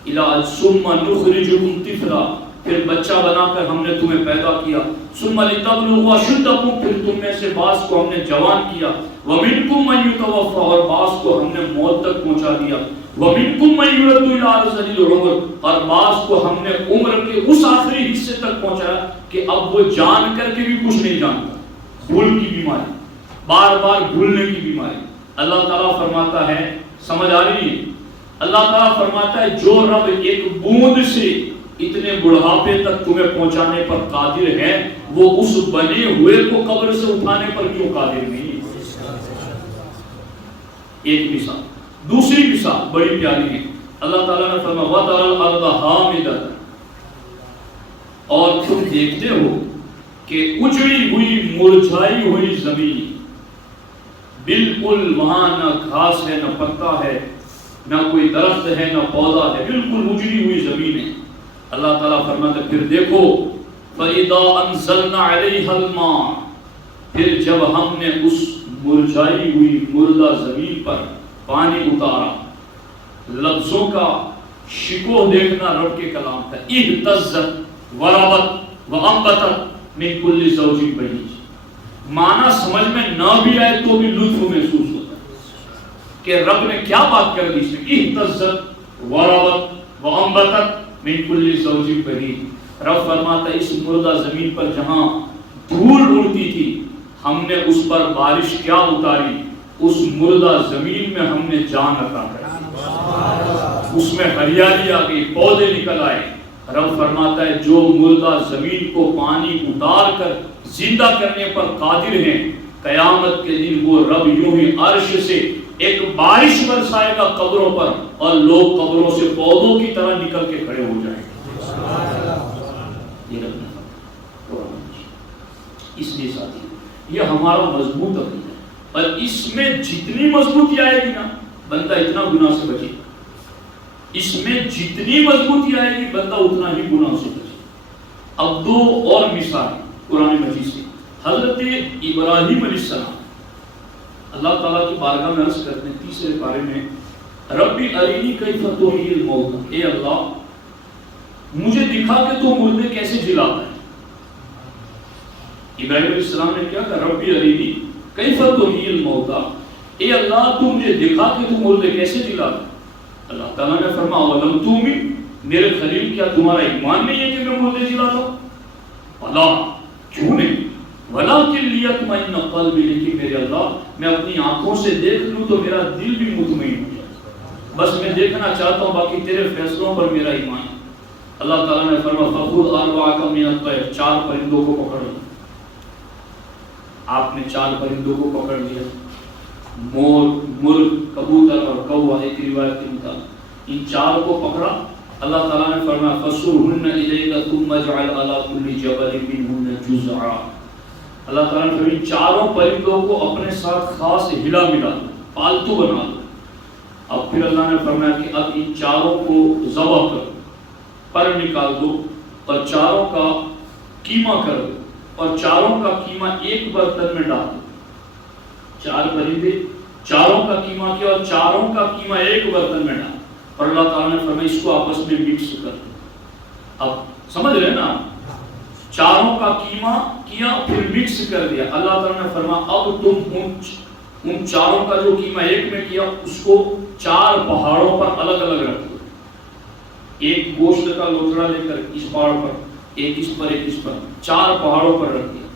علاج ثُمَّ نُخْرِجُكُمْ طِفْلًا، پھر بچہ بنا کر ہم نے تمہیں پیدا کیا، ثُمَّ لِتَبْلُغُوا أَشُدَّكُمْ، پھر تم میں سے بعض کو ہم نے جوان کیا، وَمِنْكُمْ مَنْ يُتَوَفَّى، اور بعض کو ہم نے موت تک پہنچا دیا، وَمِنْكُمْ مَنْ يُرَدُّ إِلَىٰ أَرْذَلِ الْعُمُرِ، اور بعض کو ہم نے عمر کے اس آخری حصے تک پہنچایا کہ اب وہ جان کر کے بھی کچھ نہیں جانتا، بھول کی بیماری، بار بار بھولنے کی بیماری۔ اللہ تعالیٰ فرماتا ہے، سمجھ آ رہی ہے؟ اللہ تعالیٰ فرماتا ہے جو رب ایک بوند سے اتنے بڑھاپے تک تمہیں پہنچانے پر قادر ہے، وہ اس بنے ہوئے کو قبر سے اٹھانے پر کیوں قادر نہیں؟ ایک مثال۔ دوسری مثال بڑی پیاری ہے، اللہ تعالیٰ نے فرمایا وَتَرَى الْأَرْضَ حَامِدَةً، اور تم دیکھتے ہو کہ اجڑی ہوئی مرجھائی ہوئی زمین، بالکل وہاں نہ گھاس ہے، نہ پتا ہے، نہ کوئی درخت ہے، نہ پودا ہے، بالکل اجڑی ہوئی زمین ہے۔ اللہ تعالیٰ فرماتا ہے پھر دیکھو فَإِذَا أَنزَلْنَا عَلَيْهَا الْمَاءَ، پھر جب ہم نے اس مرجھائی ہوئی مردہ زمین پر پانی اتارا، لفظوں کا شکوہ دیکھنا رب کے کلام کا، اہتزت وربت وانبتت من کل زوج بہیج، معنی سمجھ میں نہ بھی آئے تو بھی لطف محسوس ہوتا ہے کہ رب نے کیا بات کر دی اس میں، اہتزت وربت وانبتت من کل زوج بہیج۔ رب فرماتا ہے اس مردہ زمین پر جہاں دھول اڑتی تھی ہم نے اس پر بارش کیا اتاری، اس مردہ زمین میں ہم نے جان عطا کر، اس میں ہریالی آ گئی، پودے نکل آئے۔ رب فرماتا ہے جو مردہ زمین کو پانی اتار کر زندہ کرنے پر قادر ہیں، قیامت کے دن وہ رب یوں ہی عرش سے ایک بارش برسائے گا قبروں پر، اور لوگ قبروں سے پودوں کی طرح نکل کے کھڑے ہو جائیں گے۔ اس لیے ساتھی یہ ہمارا مضبوط عقیدہ ہے، اور اس میں جتنی مضبوطی آئے گی نا بندہ اتنا گناہ سے بچے، اس میں جتنی مضبوطی آئے گی بندہ اتنا ہی گناہ سے بچے۔ اب 2 اور مثال قرآن مجید سے۔ حضرت ابراہیم علیہ السلام اللہ تعالیٰ کی بارگاہ میں عرض کرتے ہیں 3 پارے میں، ربی ارینی کیف تحیی الموتى، اے اللہ مجھے دکھا کہ تو مردے کیسے جلاتا ہے۔ ابراہیم علیہ السلام نے کیا کہا، ربی ارینی کیف تحیی الموتى، اے اللہ تو مجھے دکھا کہ تو مردے کیسے جلا دے. اللہ تعالیٰ نے فرمایا وَلَمْ تُؤْمِنْ، میرے خلیل کیا تمہارا ایمان نہیں ہے کہ میں مردے جلا دوں؟ اللہ کیوں نہیں؟ وَلَكِنْ لِيَطْمَئِنَّ قَلْبِي، لیکن میرے اللہ میں اپنی آنکھوں سے دیکھ لوں تو میرا دل بھی مطمئن ہو جائے. بس میں دیکھنا چاہتا ہوں، باقی تیرے فیصلوں پر میرا ایمان. اللہ تعالیٰ نے فرمایا فَخُذْ أَرْبَعَةً مِنَ الطَّيْرِ، 4 پرندوں کو پکڑ لو. آپ نے 4 پرندوں کو پکڑ لیا، مور، مرغ، کبوتر اور کوا. ایک روایت کے مطابق ان 4 کو پکڑا. اللہ تعالیٰ نے فرمایا فَصُرْهُنَّ إِلَيْكَ ثُمَّ اجْعَلْ عَلَى كُلِّ جَبَلٍ مِّنْهُنَّ جُزْعًا. اللہ تعالیٰ نے فرمایا ان 4 پرندوں کو اپنے ساتھ خاص ہلا ملا دو، پالتو بنا دو. اب پھر اللہ نے فرمایا کہ اب ان 4 کو ذبح کرو، پر نکال دو اور 4 کا قیمہ کر دو اور 4 کا قیمہ ایک برتن میں ڈال دو. 4 پرندے، 4 کا قیمہ کیا اور 4 کا قیمہ ایک برتن میں ڈال. اور اللہ تعالیٰ نے فرمایا اس کو آپس میں مکس کر دو. اب سمجھ رہے نا، 4 کا قیمہ کیا پھر مکس کر دیا. اللہ تعالیٰ نے فرمایا اب تم ان 4 کا جو قیمہ ایک میں کیا اس کو 4 پہاڑوں پر الگ الگ رکھ دو. ایک گوشت کا لوتھڑا لے کر اس پہاڑ پر، ایک اس پر، ایک اس پر، 4 پہاڑوں پر رکھ دیا.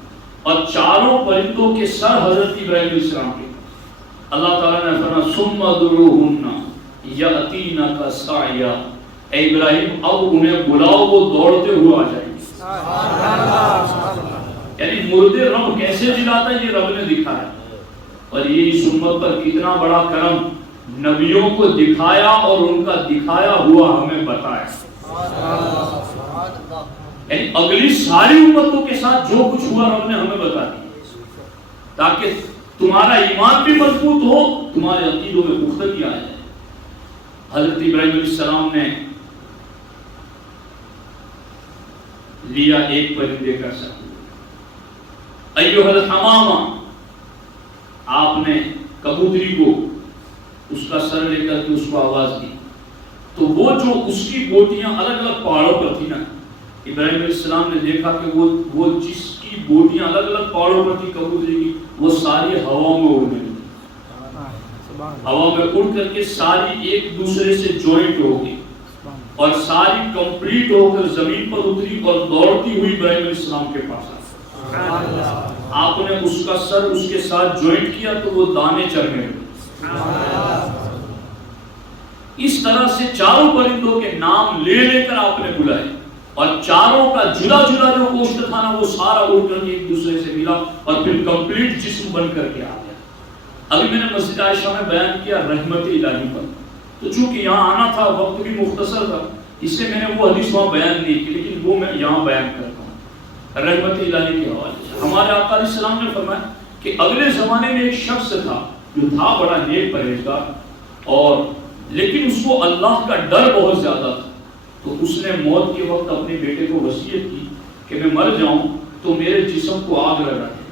اور 4 پرندوں کے سر حضرت ابراہیم علیہ السلام کے. اللہ تعالیٰ نے فرمایا ثم ادعوهن یأتینک سعیا، اے ابراہیم اب انہیں بلاؤ وہ دوڑتے ہوئے آ جائیں گے. یعنی مردے رب کیسے جلاتا ہے یہ رب نے دکھایا. اور یہ اس امت پر کتنا بڑا کرم، نبیوں کو دکھایا اور ان کا دکھایا ہوا ہمیں بتایا. یعنی اگلی ساری امتوں کے ساتھ جو کچھ ہوا رب نے ہمیں بتا دیا تاکہ تمہارا ایمان بھی مضبوط ہو، تمہارے عقیدوں میں پختگی آ جائے. حضرت ابراہیم علیہ السلام نے لیا ایک پرندے کا سر، ایھا الحمامہ، آپ نے کبوتری کو اس کا سر لے کر کے اس کو آواز دی. تو وہ جو اس کی بوٹیاں الگ الگ پہاڑوں پر تھی نا، ابراہیم علیہ السلام نے دیکھا کہ وہ جس کی بوٹیاں الگ الگ پہاڑوں پر تھی کبوتری کی، وہ ساری ہواؤں میں اڑنے لگی. ہوا میں اڑ کر کے ساری ایک دوسرے سے جوائنٹ ہو گئی اور ساری کمپلیٹ ہو کر زمین پر اتری اور دوڑتی ہوئی ابراہیم علیہ السلام کے پاس آئی. آپ نے اس کا سر اس کے ساتھ جوائنٹ کیا تو وہ دانے چرنے لگے. اس طرح سے 4 پرندوں کے نام لے لے کر آپ نے بلائے اور 4 کا جدا جدا جو گوشت تھا نا وہ سارا اڑ کر کے ایک دوسرے سے ملا اور پھر کمپلیٹ جسم بن کر کے آ گیا. ابھی میں نے مسجد عائشہ میں بیان کیا رحمت الہی پر، تو چونکہ یہاں آنا تھا وقت بھی مختصر تھا اس سے میں نے وہ حدیث وہاں بیان نہیں کی، لیکن وہ میں یہاں بیان کرتا ہوں رحمت الہی کے حوالے سے. ہمارے آقا علیہ السلام نے فرمایا کہ اگلے زمانے میں ایک شخص تھا جو تھا بڑا نیک پرہیزگار، اور لیکن اس کو اللہ کا ڈر بہت زیادہ تھا. تو اس نے موت کے وقت اپنے بیٹے کو وصیت کی کہ میں مر جاؤں تو میرے جسم کو آگ لگا دے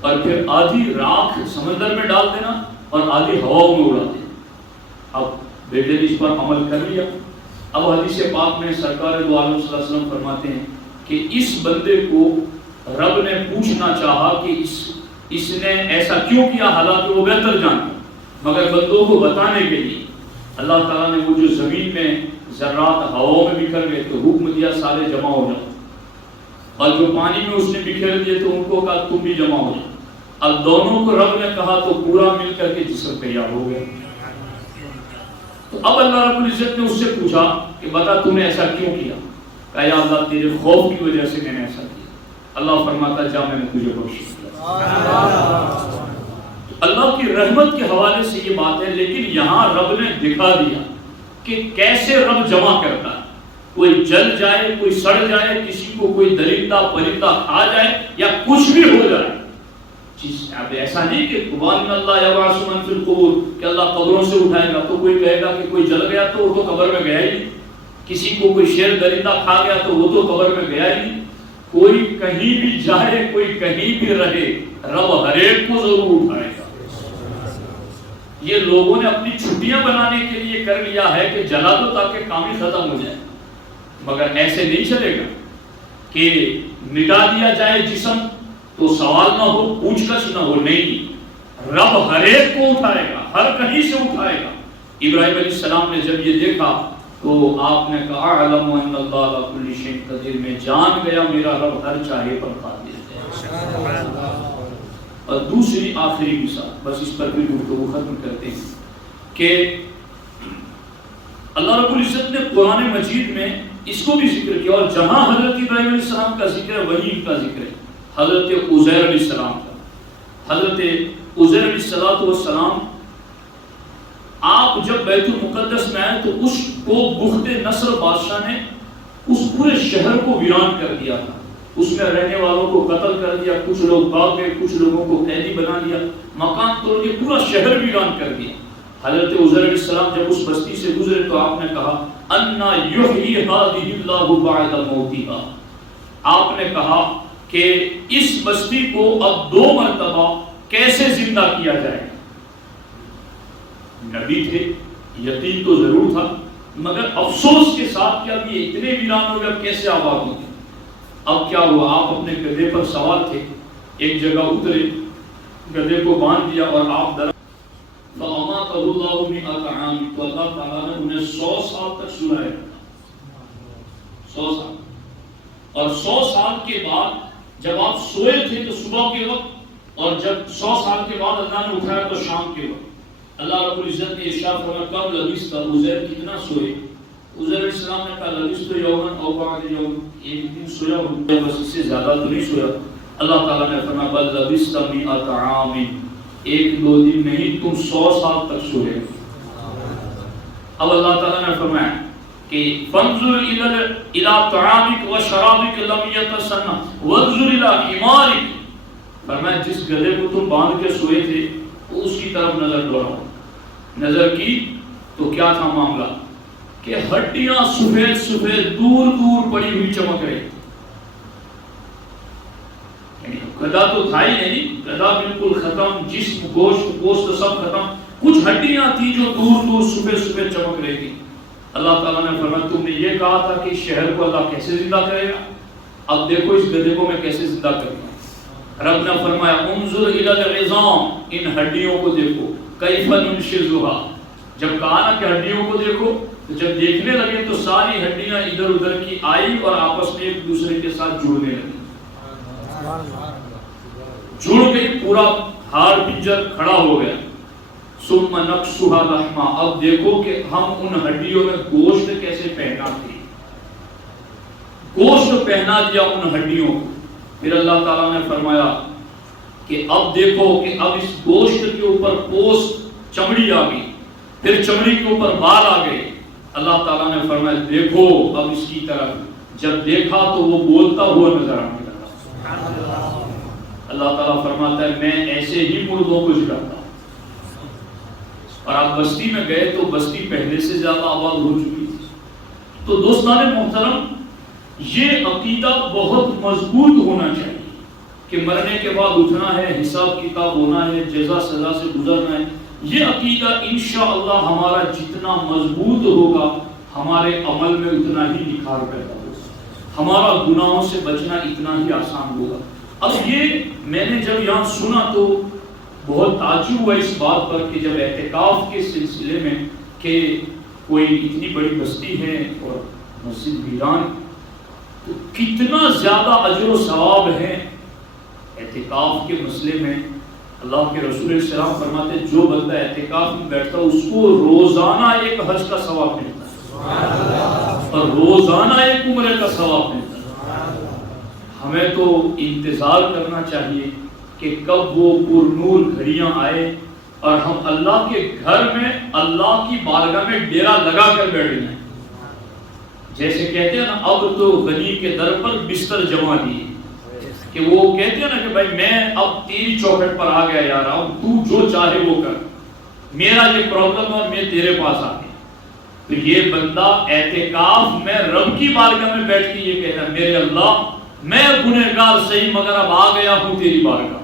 اور پھر آدھی راکھ سمندر میں ڈال دینا اور آدھی ہواؤں میں اڑا دینا. اب بیٹے نے اس پر عمل کر لیا. اب حدیث پاک میں سرکار دو عالم صلی اللہ علیہ وسلم فرماتے ہیں کہ اس بندے کو رب نے پوچھنا چاہا کہ اس نے ایسا کیوں کیا، حالانکہ وہ بہتر جانتا، مگر بندوں کو بتانے کے لیے اللہ تعالیٰ نے وہ جو زمین میں ذرات ہواؤں میں بکھر گئے تو حکم دیا سارے جمع ہو جاؤ، اور جو پانی میں اس نے بکھیر دیے تو ان کو کہا تم بھی جمع ہو جاؤ. اب دونوں کو رب نے کہا تو پورا مل کر کے جسم تیار ہو گیا. تو اب اللہ رب العزت نے اس سے پوچھا کہ بتا تم نے ایسا کیوں کیا؟ کہا یا اللہ تیرے خوف کی وجہ سے میں نے ایسا کیا. اللہ فرماتا جا میں نے تجھے بخش دیا. اللہ کی رحمت کے حوالے سے یہ بات ہے، لیکن یہاں رب نے دکھا دیا کہ کیسے رب جمع کرتا ہے. کوئی جل جائے، کوئی سڑ جائے، کسی کو کوئی درندہ پرندہ کھا جائے یا کچھ بھی ہو جائے، اب ایسا نہیں کہ قبان اللہ یبعث من فی القبور کہ اللہ قبروں سے اٹھائے گا تو کوئی کہے گا کہ کوئی جل گیا تو وہ تو قبر میں گیا ہی نہیں، کسی کو کوئی شیر درندہ کھا گیا تو وہ تو قبر میں گیا ہی نہیں. کوئی کہیں بھی جائے، کوئی کہیں بھی رہے، رب ہر ایک کو ضرور اٹھائے گا. یہ لوگوں نے اپنی چھٹیاں بنانے کے لیے کر لیا ہے کہ جلا دو تاکہ کام ہی ختم ہو جائے، مگر ایسے نہیں چلے گا کہ مٹا دیا جائے جسم تو سوال نہ ہو، پوچھ گچھ نہ ہو. نہیں، رب ہر ایک کو اٹھائے گا، ہر کہیں سے اٹھائے گا۔ ابراہیم علیہ السلام نے جب یہ دیکھا تو آپ نے کہا اعلم ان اللہ علی کل شیء قدیر، میں جان گیا میرا رب ہر چاہے پر قادر ہے۔ اور دوسری آخری مثال، بس اس پر بھی گفتگو ختم کرتے ہیں، کہ اللہ رب العزت نے قرآن مجید میں اس کو بھی ذکر کیا، اور جہاں حضرت ابراہیم علیہ السلام کا ذکر ہے وہیں ان کا ذکر ہے، حضرت عزیر علیہ السلام کا۔ حضرت عزیر علیہ السلام آپ جب بیت المقدس میں آئے تو اس کو بخت نصر بادشاہ نے اس پورے شہر کو ویران کر دیا تھا، اس میں رہنے والوں کو قتل کر دیا، کچھ لوگ بھاگ گئے، کچھ لوگوں کو قیدی بنا لیا، مکان توڑ کے پورا شہر ویران کر دیا۔ حضرت عزیر علیہ السلام جب اس بستی سے گزرے تو آپ نے کہا انا یحیی ہذہ اللہ بعد موتھا، آپ نے کہا کہ اس بستی کو اب 2 مرتبہ کیسے زندہ کیا جائے۔ نبی تھے، یقین تو ضرور تھا، مگر افسوس کے ساتھ کہ اب یہ اتنے ویران ہو گئے، اب کیسے آباد ہوں گے۔ اب کیا ہوا، آپ اپنے گدھے پر سوار تھے، ایک جگہ اترے، گدھے کو باندھ دیا اور آپ درخت فَأَمَاتَهُ اللَّهُ مِئَةَ عَامٍ، تو اللہ تعالیٰ نے انہیں 100 سال تک سلائے، 100 سال۔ اور 100 سال کے بعد جب آپ سوئے تھے تو صبح کے وقت، اور جب 100 سال کے بعد اللہ نے اٹھایا تو شام کے وقت، اللہ رب العزت نے ارشاد فرمایا کب لبثت، عزیر کتنا سوئے؟ عزیر علیہ السلام نے کہا لبثت یوما او بعض یوم، ایک دن سویا ہوں، بس اس سے زیادہ تو نہیں سویا۔ اللہ تعالیٰ نے فرمایا بل لبثت مئۃ عام، 1-2 دن نہیں، تم 100 سال تک سوئے۔ اب اللہ تعالیٰ نے فرمایا کہ فانظر الی طعامک وشرابک لم یتسنہ وانظر الی حمارک، فرمایا جس گدھے کو تم باندھ کے سوئے تھے اس کی طرف نظر دوڑاؤ۔ نظر کی تو کیا تھا معاملہ کہ ہڈیاں سفید سفید دور دور پڑی ہوئی چمک رہی، یعنی گدھا تو تھا ہی نہیں، گدھا بالکل ختم، جسم گوشت سب ختم، کچھ ہڈیاں تھی جو دور دور سفید سفید چمک رہی تھی۔ اللہ تعالیٰ نے فرمایا تم نے یہ کہا تھا کہ اس شہر کو اللہ کیسے زندہ کرے گا، اب دیکھو اس گدھے کو میں کیسے زندہ کروں۔ رب نے فرمایا انظر الی العظام، ان ہڈیوں کو دیکھو، کیف ننشزھا، جب کہا نا کہ ہڈیوں کو دیکھو تو جب دیکھنے لگے تو ساری ہڈیاں ادھر ادھر کی آئی اور آپس میں ایک دوسرے کے ساتھ جڑنے لگی، جڑ گئی، پورا ہار پنجر کھڑا ہو گیا۔ ثم نکسھا لحما، اب دیکھو کہ ہم ان ہڈیوں میں گوشت کیسے پہناتے، گوشت پہنا دیا ان ہڈیوں کو۔ پھر اللہ تعالیٰ نے فرمایا کہ اب دیکھو کہ اب اس گوشت کے اوپر پوست چمڑی آ گئی، پھر چمڑی کے اوپر بال آ گئے۔ اللہ تعالیٰ نے فرمایا دیکھو اب اس کی طرف، جب دیکھا تو وہ بولتا ہوا نظر آنے لگا۔ اللہ تعالیٰ فرماتا ہے میں ایسے ہی مردوں کو جلاتا ہوں۔ اور آپ بستی میں گئے تو بستی پہلے سے زیادہ آباد ہو چکی تھی۔ تو دوستان محترم، یہ عقیدہ بہت مضبوط ہونا چاہیے کہ مرنے کے بعد اٹھنا ہے، حساب کتاب ہونا ہے، جزا سزا سے گزرنا ہے۔ یہ عقیدہ انشاءاللہ ہمارا جتنا مضبوط ہوگا ہمارے عمل میں اتنا ہی نکھار پیدا ہوگا، ہمارا گناہوں سے بچنا اتنا ہی آسان ہوگا۔ اب یہ میں نے جب یہاں سنا تو بہت تعجب ہوا اس بات پر کہ جب اعتکاف کے سلسلے میں کہ کوئی اتنی بڑی بستی ہے اور مسجد ویران، تو کتنا زیادہ اجر و ثواب ہے اعتکاف کے مسئلے میں۔ اللہ کے رسول علیہ السلام فرماتے ہیں جو بندہ اعتکاف میں بیٹھتا ہے اس کو روزانہ ایک حج کا ثواب ملتا ہے اور روزانہ ایک عمرے کا ثواب ملتا ہے۔ ہمیں تو انتظار کرنا چاہیے کہ کب وہ پر نور گھڑیاں آئے اور ہم اللہ کے گھر میں اللہ کی بارگاہ میں ڈیرا لگا کر بیٹھ جائیں۔ جیسے کہتے ہیں نا اب تو غنی کے در پر بستر جما دیے، کہ وہ کہتے ہیں نا کہ بھائی میں اب تیری چوکھٹ پر آ گیا یار، اب تو جو چاہے وہ کر، میرا یہ پرابلم ہے میں تیرے پاس آ گیا۔ تو یہ بندہ اعتکاف میں رب کی بارگاہ میں بیٹھ کے یہ کہتا ہے میرے اللہ میں گنہگار صحیح مگر اب آ گیا ہوں تیری بارگاہ،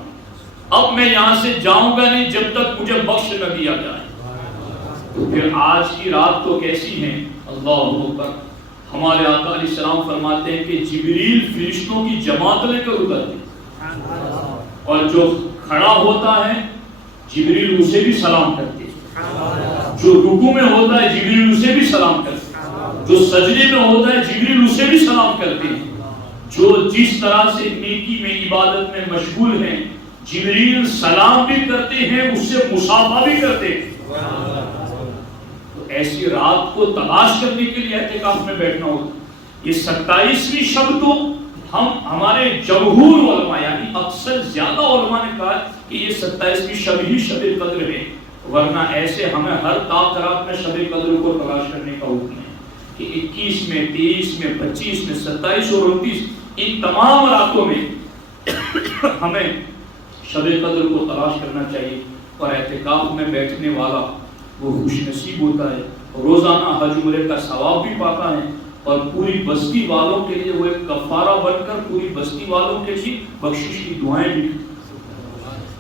اب میں یہاں سے جاؤں گا نہیں جب تک مجھے بخش نہ دیا جائے۔ تو پھر آج کی رات تو کیسی ہے، اللہ اکبر۔ ہمارے آقا علیہ السلام فرماتے ہیں کہ جبریل فرشتوں کی جماعت لے کر اترتے اور جو کھڑا ہوتا ہے جبریل اسے بھی سلام کرتے ہیں، جو رکوع میں ہوتا ہے جبریل اسے بھی سلام کرتے ہیں، جو سجدے میں ہوتا ہے جبریل اسے بھی سلام کرتے ہیں، جو جس طرح سے نیکی میں عبادت میں مشغول ہیں جبریل سلام بھی کرتے ہیں، اس سے مصافحہ بھی کرتے ہیں۔ تو ایسی رات کو تلاش کرنے کے لیے اعتکاف میں بیٹھنا ہوتا۔ یہ 27ویں شب تو ہمارے جمہور علماء یعنی اکثر زیادہ علماء نے کہا کہ یہ 27ویں شب ہی شب قدر ہے، ورنہ ایسے ہمیں ہر رات میں شب قدر کو تلاش کرنے کا حکم ہے کہ 21 میں 23 میں 25 میں 27 اور 29 ان تمام راتوں میں ہمیں شب قدر کو تلاش کرنا چاہیے۔ اور اعتکاف میں بیٹھنے والا وہ خوش نصیب ہوتا ہے، روزانہ حج عمرے کا ثواب بھی پاتا ہے، اور پوری بستی والوں کے لیے وہ ایک کفارہ بن کر پوری بستی والوں کے لیے بخشش کی دعائیں بھی۔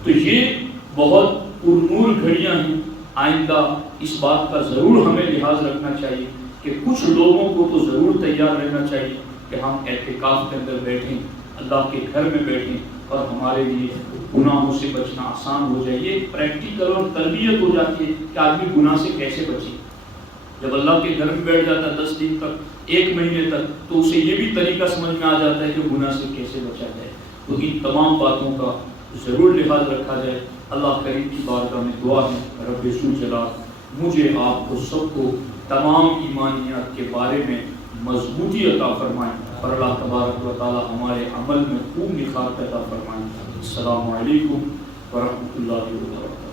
تو یہ بہت پرنور گھڑیاں ہیں۔ آئندہ اس بات کا ضرور ہمیں لحاظ رکھنا چاہیے کہ کچھ لوگوں کو تو ضرور تیار رہنا چاہیے کہ ہم اعتکاف کے اندر بیٹھیں، اللہ کے گھر میں بیٹھیں، اور ہمارے لیے گناہوں سے بچنا آسان ہو جائے۔ یہ پریکٹیکل اور تربیت ہو جاتی ہے کہ آدمی گناہ سے کیسے بچے۔ جب اللہ کے گھر میں بیٹھ جاتا ہے 10 دن تک 1 مہینے تک تو اسے یہ بھی طریقہ سمجھ میں آ جاتا ہے کہ گناہ سے کیسے بچا جائے۔ تو ان تمام باتوں کا ضرور لحاظ رکھا جائے۔ اللہ کریم کی بارگاہ میں دعا ہے رب ذوالجلال مجھے آپ کو سب کو تمام ایمانیات کے بارے میں مضبوطی عطا فرمائیں، اور اللہ تبارک و تعالی ہمارے عمل میں خوب نخار پیدا فرمائیں۔ السلام علیکم ورحمۃ اللہ وبرکاتہ۔